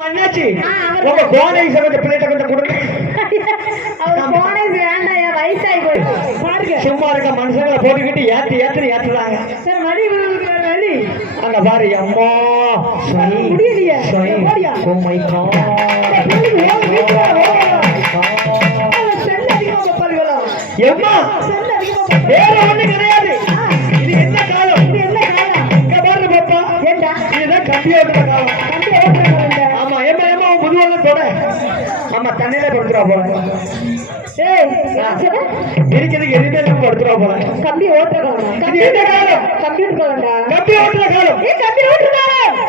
அண்ணாச்சி ஆ, அவர் உங்க கோனை சமைச்ச பிள்ளைகிட்ட கொஞ்சம் கொடுங்க. அவர் போனே வேண்டாம் என் வயசாகி போயிடுச்சு பாருங்க. சும்மா இருக்க மனுஷங்களை போட்டுக்கிட்டு ஏத்து ஏத்துன்னு ஏத்துறாங்க. சார் வழி வழி அங்க பாரு அம்மா சொய் முடியலையே. எம்மா. வேற ஒண்ணு கிடையாது. ஆமா தண்ணியில என்ன சொன்ன? இருக்கிறதுக்கு எதுவுமே இல்லாம படுத்துறா போல. கம்பி காலம்? கம்ப்யூட்டர் காலம்டா கம்பியோட்ட காலம். கம்பி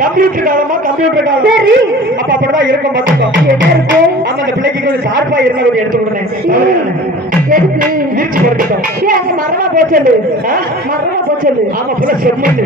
கம்ப்யூட்டர் காலமா கம்ப்யூட்டர் காலம். சரி. அப்ப அப்படிதான் இருக்கும் பார்த்துக்கோ. என்ன இருக்கு? ஆமா அந்த பிள்ளைக்கு கொஞ்சம் ஷார்ப்பா இருந்தா கொஞ்சம் எடுத்து விடுனேன் எதுக்கு? விரிச்சு படுத்துட்டோம் ஏய் அங்க மரமா போச்சல்லு ஆ? மரமா போச்சல்லு ஆமா புள்ள செம்மண்ணு.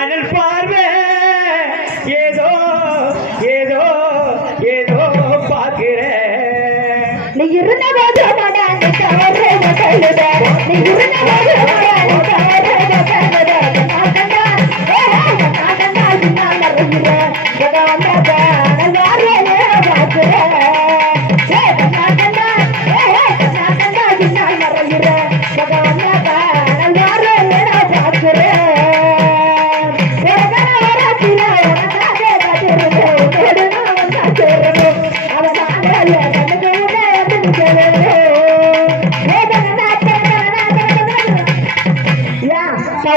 அனல் பார்வை. ஏதோ ஏதோ ஏதோ பார்க்கிறேன். நீ இருந்த போது நீ இருந்த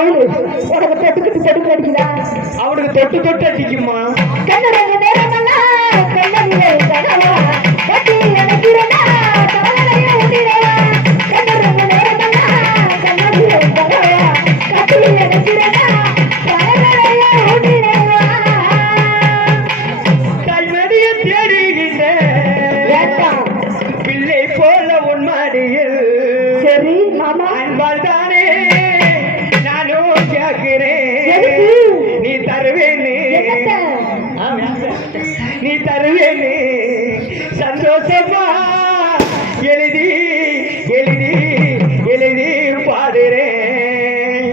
உனக்கு தொட்டுக்கிட்டு தொட்டுக்கு அடிக்குதா அவனுக்கு தொட்டு தொட்டு அடிக்குமா? நேரமெல்லாம் கனவா கட்டி பிள்ளை போல உன் மடியில். சரி மாமா. அன்பால் தானே நீ தருவேன்னு சந்தோஷமா எழுதி எழுதி எழுதி பாடுறேன்.